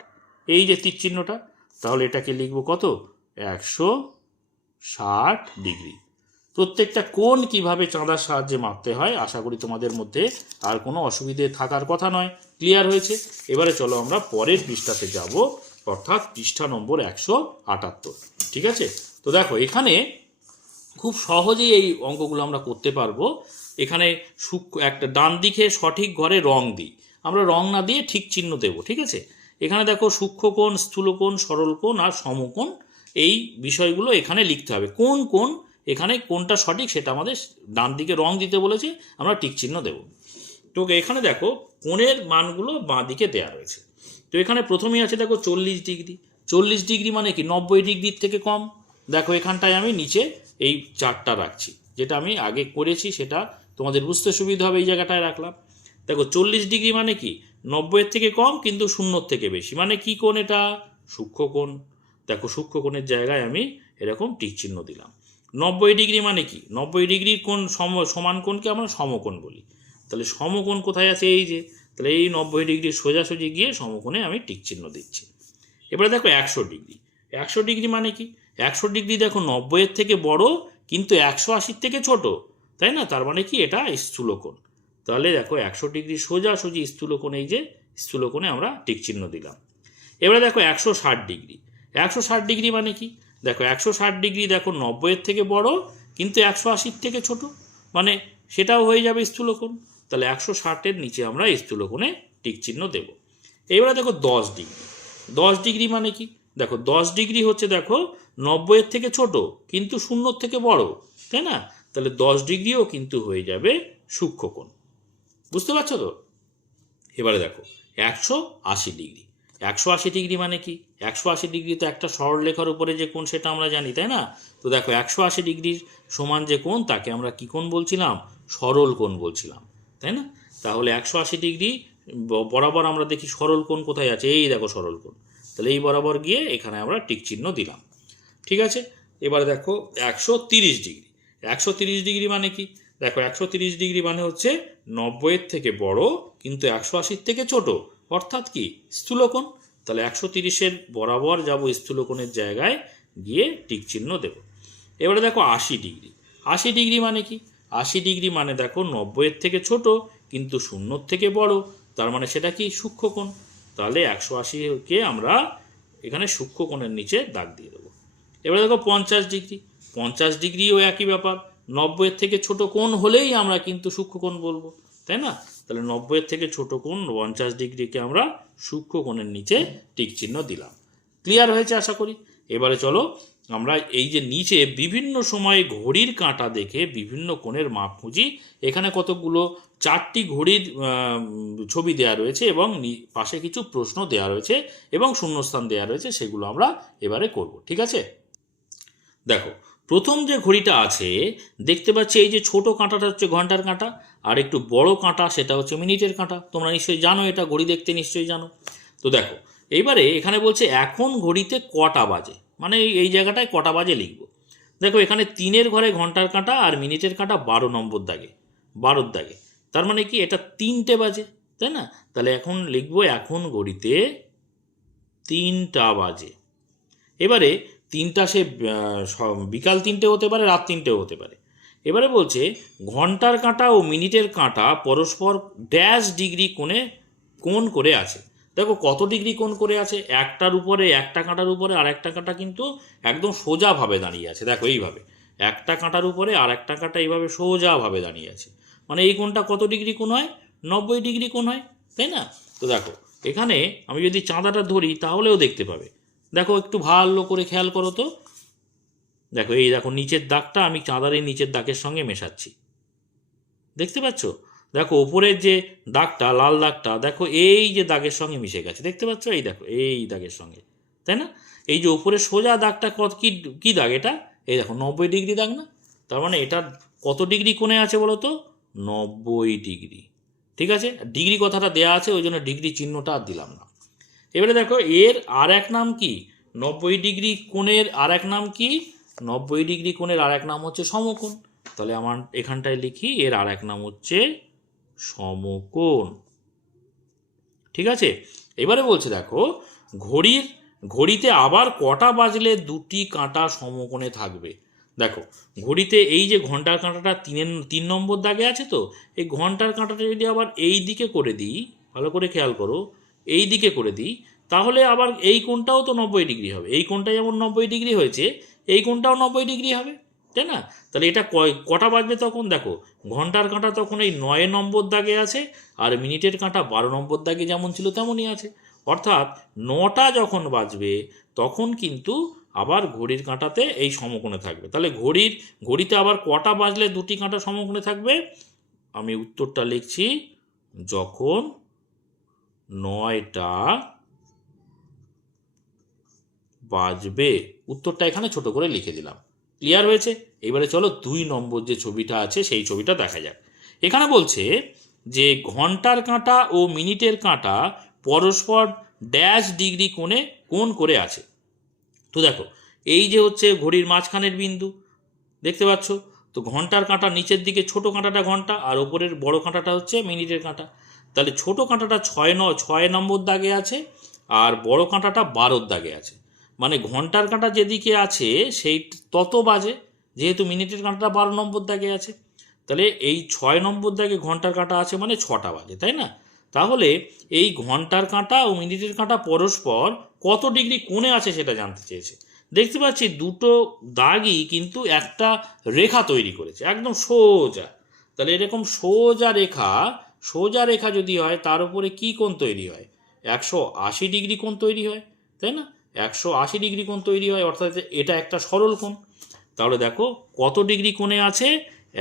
এই যে তীর চিহ্নটা। তাহলে এটাকে লিখবো কত? 160 ডিগ্রি। প্রত্যেকটা কোণ কিভাবে চাঁদার সাহায্যে মাপতে হয় আশা করি তোমাদের মধ্যে আর কোনো অসুবিধে থাকার কথা নয়, ক্লিয়ার হয়েছে। এবারে চলো আমরা পরের পৃষ্ঠাতে যাব, অর্থাৎ পৃষ্ঠা নম্বর 178, ঠিক আছে। তো দেখো এখানে খুব সহজেই এই অঙ্কগুলো আমরা করতে পারবো। এখানে একটা ডান দিকে সঠিক ঘরে রং দিই, আমরা রং না দিয়ে ঠিক চিহ্ন দেব, ঠিক আছে। এখানে দেখো সূক্ষ্মকোণ, স্থূলকোণ, সরল কোণ আর সমকোণ, এই বিষয়গুলো এখানে লিখতে হবে। কোন কোণ এখানে কোনটা সঠিক সেটা আমাদের ডান দিকে রং দিতে বলেছে, আমরা টিক চিহ্ন দেব। তো এখানে দেখো কোণের মানগুলো বাঁ দিকে দেওয়া রয়েছে। তো এখানে প্রথমেই আছে দেখো 40 ডিগ্রি। 40 ডিগ্রি মানে কি? 90 ডিগ্রির থেকে কম। দেখো এখানটায় আমি নিচে এই চারটা রাখছি, যেটা আমি আগে করেছি সেটা তোমাদের বুঝতে সুবিধা হবে, এই জায়গাটায় রাখলাম। দেখো 40 ডিগ্রি মানে কি? 90-এর থেকে কম কিন্তু 0-এর থেকে বেশি, মানে কি কোণ? এটা সূক্ষ্মকোণ। দেখো সূক্ষ্মকোণের জায়গায় আমি এরকম টিক চিহ্ন দিলাম। 90 ডিগ্রি মানে কি? 90 ডিগ্রির কোণ সমান কোণকে আমরা সমকোণ বলি। তাহলে সমকোণ কোথায় আছে? এই যে, তাহলে এই 90 ডিগ্রি সোজাসুজি গিয়ে সমকোণে আমি টিক চিহ্ন দিচ্ছি। এবারে দেখো 100 ডিগ্রি। 100 ডিগ্রি মানে কি? 100 ডিগ্রি দেখো 90-এর থেকে বড় কিন্তু 180-র থেকে ছোট, তাই না। তার মানে কি? এটা স্থূলকোণ। তাহলে দেখো 100 ডিগ্রি সোজাসুজি স্থূলকোণ, এই যে স্থূলকোণে আমরা টিক চিহ্ন দিলাম। এবারে দেখো 160 ডিগ্রি। 160 ডিগ্রি মানে কি? দেখো 160 ডিগ্রি দেখো 90-এর থেকে বড় কিন্তু 180-র থেকে ছোট, মানে সেটাও হয়ে যাবে স্থূলকোণ। তাহলে 160-এর নিচে আমরা স্থূলকোণে টিক চিহ্ন দেব। এবারে দেখো 10 ডিগ্রি। 10 ডিগ্রি মানে কি? দেখো 10 ডিগ্রি হচ্ছে দেখো 90-এর থেকে ছোট কিন্তু 0-এর থেকে বড়, তাই না। তাহলে 10 ডিগ্রিও কিন্তু হয়ে যাবে সূক্ষ্মকোণ। বুঝতে পারছো তো? এবারে দেখো 180 ডিগ্রি। 180 ডিগ্রি মানে কি? 180 ডিগ্রি তো একটা সরলরেখার উপরে যে কোণ সেটা আমরা জানি, তাই না। তো দেখো 180 ডিগ্রির সমান যে কোণ তাকে আমরা কি কোণ বলছিলাম? সরল কোণ বলছিলাম, তাই না। তাহলে 180 ডিগ্রি বরাবর আমরা দেখি সরল কোণ কোথায় আছে, এই দেখো সরল কোণ। তাহলে এই বরাবর গিয়ে এখানে আমরা টিক চিহ্ন দিলাম, ঠিক আছে। এবারে দেখো 130 ডিগ্রি। 130 ডিগ্রি মানে কি? দেখো 130 ডিগ্রি মানে হচ্ছে 90-এর থেকে বড় কিন্তু 180-র থেকে ছোট, অর্থাৎ কি? স্থূলকোণ। তাহলে 130-এর বরাবর যাব স্থূলকোণের জায়গায়, গিয়ে টিক চিহ্ন দেব। এবারে দেখো 80 ডিগ্রি। 80 ডিগ্রি মানে কি? 80 ডিগ্রি মানে দেখো 90-এর থেকে ছোট কিন্তু 0-র থেকে বড়, তার মানে সেটা কি? সূক্ষ্মকোণ। তাহলে 180-কে আমরা এখানে সূক্ষ্মকোণের নিচে দাগ দিয়ে দেবো। এবারে দেখো 50 ডিগ্রি। 50 ডিগ্রিও একই ব্যাপার, 90-এর থেকে ছোট কোণ হলেই আমরা কিন্তু সূক্ষ্মকোণ বলবো, তাই না? তাহলে 90-এর থেকে ছোট কোণ 50 ডিগ্রিকে আমরা সূক্ষ্মকোণের নিচে টিক চিহ্ন দিলাম। ক্লিয়ার হয়েছে আশা করি। এবারে চলো আমরা এই যে নিচে বিভিন্ন সময়ে ঘড়ির কাঁটা দেখে বিভিন্ন কোণের মাপ খুঁজি। এখানে কতগুলো 4টি ঘড়ির ছবি দেওয়া রয়েছে এবং পাশে কিছু প্রশ্ন দেওয়া রয়েছে এবং শূন্যস্থান দেওয়া রয়েছে, সেগুলো আমরা এবারে করব। ঠিক আছে, দেখো প্রথম যে ঘড়িটা আছে দেখতে পাচ্ছি, এই যে ছোট কাঁটাটা হচ্ছে ঘন্টার কাঁটা, আর একটু বড় কাঁটা সেটা হচ্ছে মিনিটের কাঁটা। তোমরা নিশ্চয়ই জানো, এটা ঘড়ি দেখতে নিশ্চয়ই জানো। তো দেখো এইবারে এখানে বলছে এখন ঘড়িতে কটা বাজে, মানে এই জায়গাটায় কটা বাজে লিখব। দেখো এখানে 3-এর ঘরে ঘন্টার কাঁটা আর মিনিটের কাঁটা 12 নম্বর দাগে, 12-র দাগে, তার মানে কি এটা 3টে বাজে, তাই না? তাহলে এখন লিখবো এখন ঘড়িতে 3টা বাজে। এবারে 3টা সে বিকাল 3টে হতে পারে, রাত 3টেও হতে পারে। এবারে বলছে ঘন্টার কাঁটা ও মিনিটের কাঁটা পরস্পর ড্যাশ ডিগ্রি কোণ করে আছে। দেখো কত ডিগ্রি কোণ করে আছে, একটার উপরে, একটা কাঁটার উপরে আর একটা কাঁটা কিন্তু একদম সোজাভাবে দাঁড়িয়ে আছে। দেখো এইভাবে একটা কাঁটার উপরে আর একটা কাঁটা এইভাবে সোজাভাবে দাঁড়িয়ে আছে, মানে এই কোণটা কত ডিগ্রি কোণ হয়? 90 ডিগ্রি কোণ হয়, তাই না? তো দেখো এখানে আমি যদি চাঁদাটা ধরি তাহলেও দেখতে পাবে। দেখো একটু ভালো করে খেয়াল করো তো, দেখো এই দেখো নিচের দাগটা আমি চাঁদার এই নিচের দাগের সঙ্গে মেশাচ্ছি, দেখতে পাচ্ছ? দেখো ওপরের যে দাগটা, লাল দাগটা, দেখো এই যে দাগের সঙ্গে মিশে গেছে, দেখতে পাচ্ছ? এই দেখো এই দাগের সঙ্গে, তাই না? এই যে উপরে সোজা দাগটা কি দাগ এটা? এই দেখো 90 ডিগ্রি দাগ না? তার মানে এটা কত ডিগ্রি কোণে আছে বলো তো? 90 ডিগ্রি। ঠিক আছে, ডিগ্রি কথাটা দেয়া আছে ওই জন্য ডিগ্রি চিহ্নটা আর দিলাম না। এবারে দেখো এর আর এক নাম কি? 90 ডিগ্রি কোণের আর এক নাম কি? 90 ডিগ্রি কোণের আর এক নাম হচ্ছে সমকোণ। তাহলে আমার এখানটায় লিখি এর আর এক নাম হচ্ছে সমকোণ। ঠিক আছে, এবারে বলছে দেখো ঘড়িতে আবার কটা বাজলে দুটি কাঁটা সমকোণে থাকবে। দেখো ঘড়িতে এই যে ঘন্টার কাঁটাটা 3 নম্বর দাগে আছে, তো এই ঘন্টার কাঁটাটা যদি আবার এই দিকে করে দিই, ভালো করে খেয়াল করো, এই দিকে করে দিই, তাহলে আবার এই কোণটাও তো 90 ডিগ্রি হবে। এই কোণটা যেমন 90 ডিগ্রি হয়েছে, এই কোণটাও 90 ডিগ্রি হবে, তাই না? তাহলে এটা কটা বাজবে তখন? দেখো ঘন্টার কাঁটা তখন এই 9 নম্বর দাগে আছে আর মিনিটের কাঁটা 12 নম্বর দাগে যেমন ছিল তেমনই আছে। অর্থাৎ 9টা যখন বাজবে তখন কিন্তু আবার ঘড়ির কাঁটাতে এই সমকোণে থাকবে। তাহলে ঘড়িতে আবার কটা বাজলে দুটি কাঁটা সমকোণে থাকবে? আমি উত্তরটা লিখছি, যখন 9টা বাজবে। উত্তরটা এখানে ছোট করে লিখে দিলাম। ক্লিয়ার হয়েছে? এবারে চলো 2 নম্বর যে ছবিটা আছে সেই ছবিটা দেখা যাক। এখানে বলছে যে ঘন্টার কাঁটা ও মিনিটের কাঁটা পরস্পর ড্যাশ ডিগ্রি কোণ করে আছে। তো দেখো এই যে হচ্ছে ঘড়ির মাঝখানের বিন্দু, দেখতে পাচ্ছ? তো ঘন্টার কাঁটা নিচের দিকে ছোট কাঁটাটা ঘন্টা আর ওপরের বড় কাঁটাটা হচ্ছে মিনিটের কাঁটা। তাহলে ছোট কাঁটাটা 6 নম্বর দাগে আছে আর বড় কাঁটাটা 12-র দাগে আছে। মানে ঘন্টার কাঁটা যেদিকে আছে সেই তত বাজে, যেহেতু মিনিটের কাঁটাটা 12 নম্বর দাগে আছে। তাহলে এই 6 নম্বর দাগে ঘন্টার কাঁটা আছে মানে 6টা বাজে, তাই না? তাহলে এই ঘন্টার কাঁটা ও মিনিটের কাঁটা পরস্পর কত ডিগ্রি কোণে আছে সেটা জানতে চেয়েছে। দেখতে পাচ্ছি দুটো দাগই কিন্তু একটা রেখা তৈরি করেছে, একদম সোজা। তাহলে এরকম সোজা রেখা যদি হয় তার উপরে কি কোণ তৈরি হয়? 180 ডিগ্রি কোণ তৈরি হয়, তাই না? 180 ডিগ্রি কোণ তৈরি হয়, অর্থাৎ এটা একটা সরল কোণ। তাহলে দেখো কত ডিগ্রি কোণে আছে?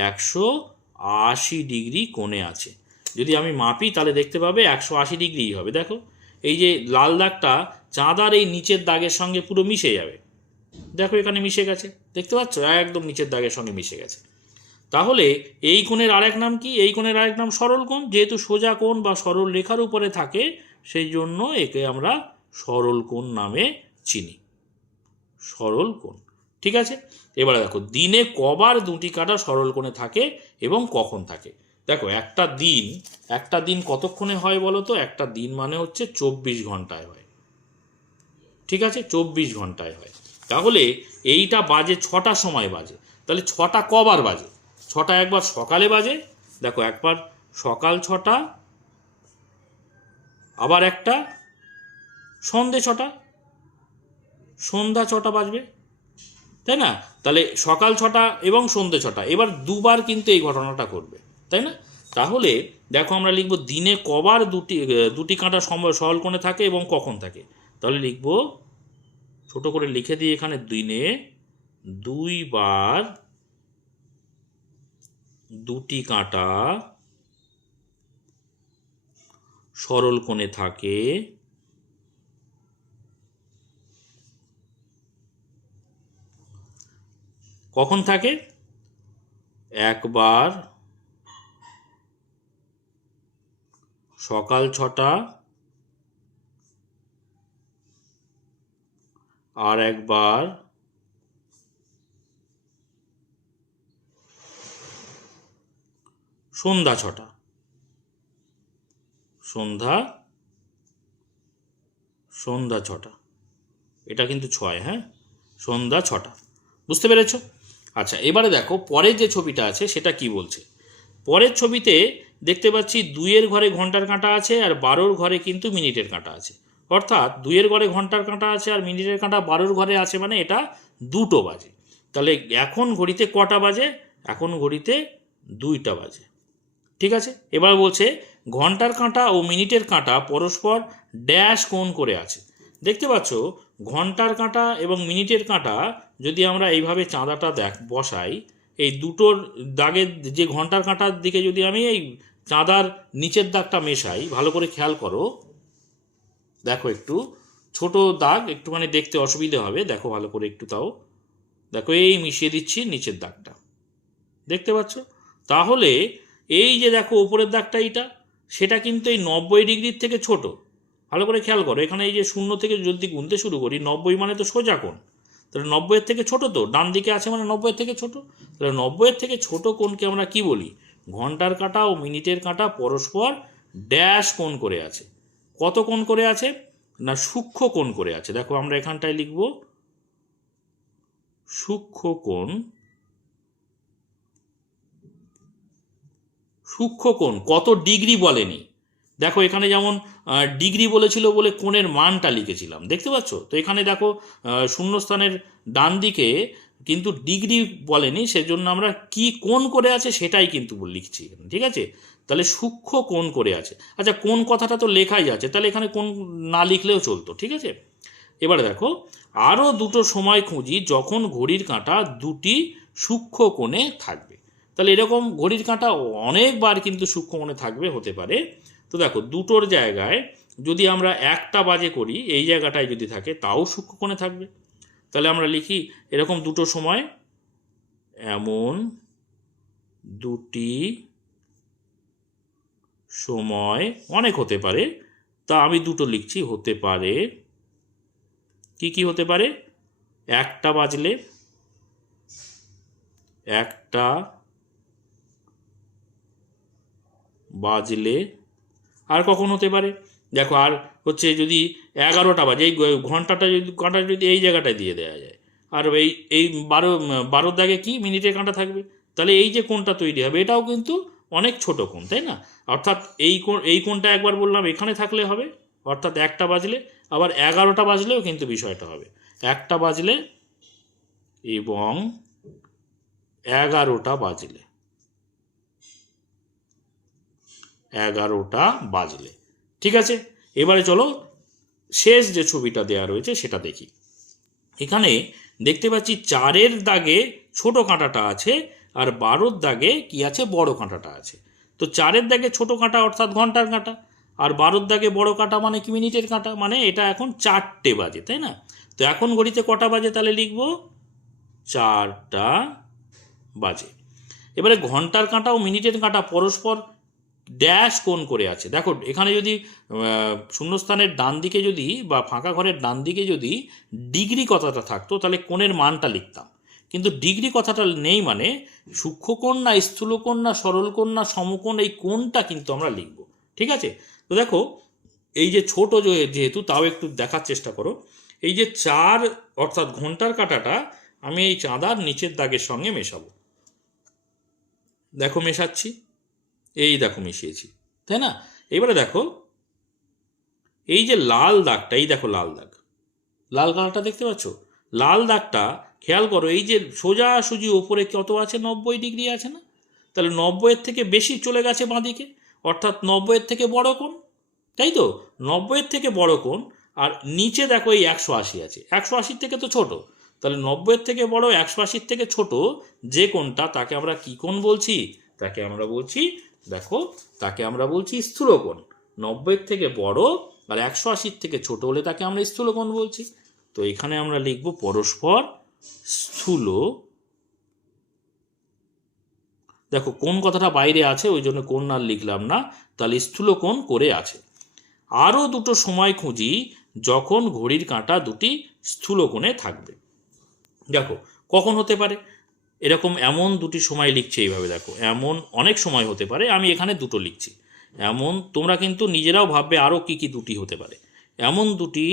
180 ডিগ্রি কোণে আছে। যদি আমি মাপি তাহলে দেখতে পাবে 180 ডিগ্রিই হবে। দেখো এই যে লাল দাগটা চাঁদার এই নিচের দাগের সঙ্গে পুরো মিশে যাবে। দেখো এখানে মিশে গেছে, দেখতে পাচ্ছ? একদম নিচের দাগের সঙ্গে মিশে গেছে। তাহলে এই কোণের আরেক নাম কি? এই কোণের আরেক নাম সরল কোণ। যেহেতু সোজা কোণ বা সরল রেখার উপরে থাকে সেই জন্য একে আমরা সরল কোণ নামে চিনি, সরল কোণ। ঠিক আছে, এবারে দেখো দিনে কবার দুটি কাঁটা সরল কোণে থাকে এবং কখন থাকে। দেখো একটা দিন কতক্ষণে হয় বলো তো? একটা দিন মানে হচ্ছে 24 ঘন্টায় হয়। ঠিক আছে, 24 ঘন্টায় হয়। তাহলে এইটা বাজে 6টার সময় বাজে, তাহলে 6টা কবার বাজে? 6টা একবার সকালে বাজে, দেখো একবার সকাল 6টা, আবার একটা সন্ধে 6টা, সন্ধ্যা 6টা বাজবে, তাই না? তাহলে সকাল 6টা এবং সন্ধে 6টা, এবার দুবার কিন্তু এই ঘটনাটা ঘটবে, তাই না? তাহলে দেখো আমরা লিখব দিনে কবার দুটি কাঁটা সরলকোণে থাকে এবং কখন থাকে। তাহলে লিখব, ছোট করে লিখে দিই এখানে, দিনে 2 বার দুটি কাঁটা সরলকোণে থাকে, কখন থাকে? একবার সকাল 6টা, আর একবার সন্ধ্যা 6টা, সন্ধ্যা 6টা, এটা কিন্তু 6, হ্যাঁ, সন্ধ্যা 6টা, বুঝতে পেরেছ? আচ্ছা, এবারে দেখো পরের যে ছবিটা আছে সেটা কি বলছে। পরের ছবিতে দেখতে পাচ্ছি 2-এর ঘরে ঘন্টার কাঁটা আছে আর 12-র ঘরে কিন্তু মিনিটের কাঁটা আছে। অর্থাৎ 2-এর ঘরে ঘন্টার কাঁটা আছে আর মিনিটের কাঁটা 12-র ঘরে আছে, মানে এটা 2টো বাজে। তাহলে এখন ঘড়িতে কটা বাজে? এখন ঘড়িতে 2টা বাজে। ঠিক আছে, এবার বলছে ঘন্টার কাঁটা ও মিনিটের কাঁটা পরস্পর ড্যাশ কোণ করে আছে। দেখতে পাচ্ছ ঘন্টার কাঁটা এবং মিনিটের কাঁটা যদি আমরা এইভাবে চাঁদাটা বসাই, এই দুটোর দাগের যে ঘন্টার কাঁটার দিকে যদি আমি এই চাঁদার নিচের দাগটা মেশাই, ভালো করে খেয়াল করো, দেখো একটু ছোট দাগ, একটুখানি দেখতে অসুবিধে হবে, দেখো ভালো করে একটু, তাও দেখো এই মিশিয়ে দিচ্ছি নিচের দাগটা, দেখতে পাচ্ছ? তাহলে এই যে দেখো উপরের দাগটা, এইটা সেটা কিন্তু এই 90 ডিগ্রির থেকে ছোট। ভালো করে খেয়াল করো, এখানে এই যে 0 থেকে যদি গুনতে শুরু করি, 90 মানে তো সোজা কোণ, তাহলে 90-এর থেকে ছোট, তো ডান দিকে আছে মানে 90-এর থেকে ছোট। তাহলে 90-এর থেকে ছোট কোণকে আমরা কি বলি? ঘন্টার কাঁটা ও মিনিটের কাঁটা পরস্পর ড্যাশ কোণ করে আছে। কত কোণ করে আছে? না, সূক্ষ্ম কোণ করে আছে। দেখো আমরা এখানটায় লিখব সূক্ষ্ম কোণ। সূক্ষ্ম কোণ কত ডিগ্রি বলেনি, দেখো এখানে যেমন ডিগ্রি বলেছিল বলে কোণের মানটা লিখেছিলাম, দেখতে পাচ্ছ? তো এখানে দেখো শূন্যস্থানের ডান দিকে কিন্তু ডিগ্রি বলেনি, সেজন্য আমরা কি কোণ করে আছে সেটাই কিন্তু লিখছি, ঠিক আছে? তাহলে সূক্ষ্ম কোণ করে আছে। আচ্ছা, কোণ কথাটা তো লেখাই আছে, তাহলে এখানে কোণ না লিখলেও চলতো, ঠিক আছে? এবারে দেখো, আরও দুটো সময় খুঁজি যখন ঘড়ির কাঁটা দুটি সূক্ষ্ম কোণে থাকবে। তাহলে এরকম ঘড়ির কাঁটা অনেকবার কিন্তু সূক্ষ্ম কোণে থাকবে, হতে পারে। তো দেখো দুটোর জায়গায় যদি আমরা 1টা বাজে করি, এই জায়গাটায় যদি থাকে তাও সূক্ষ্ম কোণে থাকবে। তাহলে আমরা লিখি এরকম দুটো সময়, এমন দুটি সময়, অনেক হতে পারে, তা আমি দুটো লিখছি, হতে পারে। কি কি হতে পারে? 1টা বাজলে, 1টা বাজলে, আর কখন হতে পারে? দেখো আর হচ্ছে যদি 11টা বাজে, এই ঘন্টাটা যদি কাঁটা যদি এই জায়গাটায় দিয়ে দেওয়া যায়, আর এই এই 12-র দাগে কি মিনিটের কাঁটা থাকবে, তাহলে এই যে কোণটা তৈরি হবে এটাও কিন্তু অনেক ছোট কোণ, তাই না? অর্থাৎ এই কোণটা একবার বললাম এখানে থাকলে হবে, অর্থাৎ 1টা বাজলে, আবার 11টা বাজলেও কিন্তু বিষয়টা হবে। 1টা বাজলে এবং 11টা বাজলে, 11টা বাজলে, ঠিক আছে? এবারে চলো শেষ যে ছবিটা দেয়া রয়েছে সেটা দেখি। এখানে দেখতে পাচ্ছি 4-এর দাগে ছোট কাঁটাটা আছে আর 12-র দাগে কি আছে? বড় কাঁটাটা আছে। তো 4-এর দাগে ছোট কাঁটা অর্থাৎ ঘন্টার কাঁটা, আর 12-র দাগে বড় কাঁটা মানে কি? মিনিটের কাঁটা, মানে এটা এখন 4টে বাজে, তাই না? তো এখন ঘড়িতে কটা বাজে? তাহলে লিখব 4টা বাজে। এবারে ঘন্টার কাঁটা ও মিনিটের কাঁটা পরস্পর ড্যাশ কোণ করে আছে। দেখো এখানে যদি শূন্যস্থানের ডান দিকে যদি বা ফাঁকা ঘরের ডান দিকে যদি ডিগ্রি কথাটা থাকতো তাহলে কোণের মানটা লিখতাম, কিন্তু ডিগ্রি কথাটা নেই, মানে সূক্ষ্মকোণ না স্থূলকোণ না সরলকোণ না সমকোণ, এই কোণটা কিন্তু আমরা লিখব, ঠিক আছে? তো দেখো এই যে ছোট যেহেতু, তাও একটু দেখার চেষ্টা করো। এই যে 4 অর্থাৎ ঘন্টার কাঁটাটা আমি এই চাঁদার নিচের দাগের সঙ্গে মেশাবো। দেখো মেশাচ্ছি, এই দেখো মিশিয়েছি, তাই না? এবারে দেখো এই যে লাল দাগটা, এই দেখো লাল দাগ, লাল কালারটা দেখতে পাচ্ছ? লাল দাগটা খেয়াল করো, এই যে সোজাসুজি ওপরে কত আছে, 90 ডিগ্রি আছে না? তাহলে 90-এর থেকে বেশি চলে গেছে বাঁদিকে, অর্থাৎ 90-এর থেকে বড় কোণ, তাই তো? 90-এর থেকে বড় কোণ, আর নিচে দেখো এই 180 আছে, 180 থেকে তো ছোট, তাহলে 90-এর থেকে বড় 180 থেকে ছোট যে কোণটা, তাকে আমরা কি কোণ বলছি? তাকে আমরা বলছি, দেখো, তাকে আমরা বলছি স্থূলকোণ। 90-এর থেকে বড় আর 180 থেকে ছোট হলে তাকে আমরা স্থূলকোণ বলছি। তো এখানে আমরা লিখব পরস্পর স্থূল, দেখো কোন কথাটা বাইরে আছে ওই জন্য কোণ আর লিখলাম না, তাহলে স্থূলকোণ করে আছে। আরও দুটো সময় খুঁজি যখন ঘড়ির কাঁটা দুটি স্থূলকোণে থাকবে। দেখো কখন হতে পারে এরকম, এমন দুটি সময় লিখছে এইভাবে, দেখো এমন অনেক সময় হতে পারে, আমি এখানে দুটো লিখছি। এমন, তোমরা কিন্তু নিজেরাও ভাববে আরও কি কি দুটি হতে পারে। এমন দুটি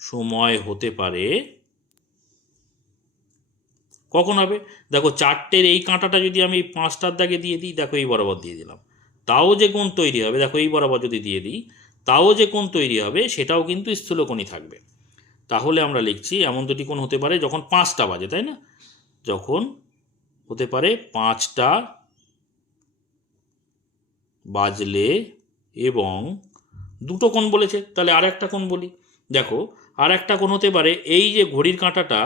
সময় হতে পারে, কখন হবে? দেখো 4টের এই কাঁটাটা যদি আমি 5টার দাগে দিয়ে দিই, দেখো এই বরাবর দিয়ে দিলাম, তাও যে কোণ তৈরি হবে, দেখো এই বরাবর যদি দিয়ে দিই, তাও যে কোণ তৈরি হবে সেটাও কিন্তু স্থূলকোণই থাকবে। তাহলে আমরা লিখছি এমন দুটি কোণ হতে পারে যখন 5টা বাজে, তাই না? যখন হতে পারে 5টা বাজলে এবং দুটো কোণ বলেছে, তাহলে আর একটা কোণ বলি। দেখো আর একটা কোণ হতে পারে, এই যে ঘড়ির কাঁটাটা,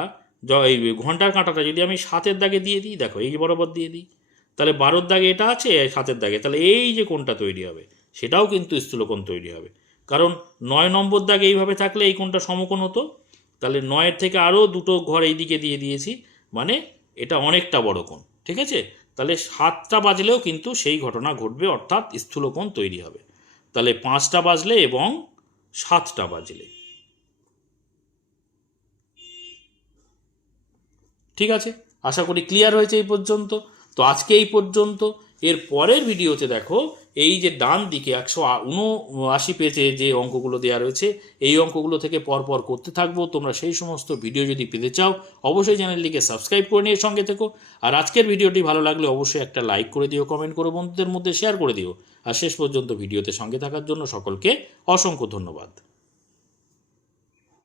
এই ঘন্টার কাঁটাটা যদি আমি 7-এর দাগে দিয়ে দিই, দেখো এই বরাবর দিয়ে দিই, তাহলে 12-এর দাগে এটা আছে, 7-এর দাগে, তাহলে এই যে কোণটা তৈরি হবে সেটাও কিন্তু স্থূলকোণ তৈরি হবে। কারণ 9 নম্বর দাগে এইভাবে থাকলে এই কোণটা সমকোণ হতো, তাহলে 9-এর থেকে আরও দুটো ঘর এই দিকে দিয়ে দিয়েছি, মানে এটা অনেকটা বড় কোণ, ঠিক আছে? তাহলে 7টা বাজলেও কিন্তু সেই ঘটনা ঘটবে, অর্থাৎ স্থূলকোণ তৈরি হবে। তাহলে 5টা বাজলে এবং 7টা বাজলে, ঠিক আছে? আশা করি ক্লিয়ার হয়েছে এই পর্যন্ত। তো আজকে এই পর্যন্ত। এর পরের ভিডিওতে দেখো এই যে ডান দিকে 179 পেজে যে অঙ্কগুলো দেওয়া রয়েছে, এই অঙ্কগুলো থেকে পরপর করতে থাকবো। তোমরা সেই সমস্ত ভিডিও যদি পেতে চাও অবশ্যই চ্যানেলটিকে সাবস্ক্রাইব করে নিয়ে সঙ্গে থেকো। আর আজকের ভিডিওটি ভালো লাগলে অবশ্যই একটা লাইক করে দিও, কমেন্ট করে বন্ধুদের মধ্যে শেয়ার করে দিও। আর শেষ পর্যন্ত ভিডিওতে সঙ্গে থাকার জন্য সকলকে অসংখ্য ধন্যবাদ।